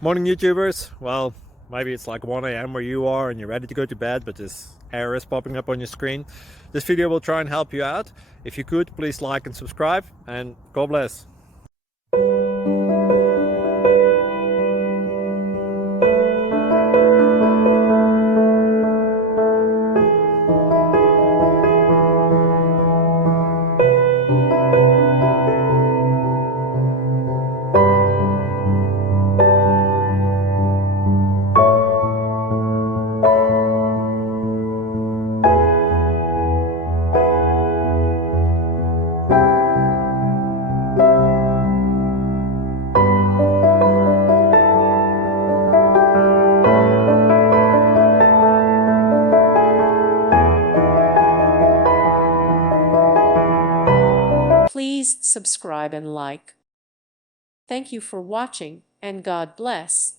Morning YouTubers. Well, maybe it's like 1 a.m. where you are and you're ready to go to bed, but this error is popping up on your screen. This video will try and help you out. If you could, please like and subscribe, and God bless. Please subscribe and like. Thank you for watching, and God bless.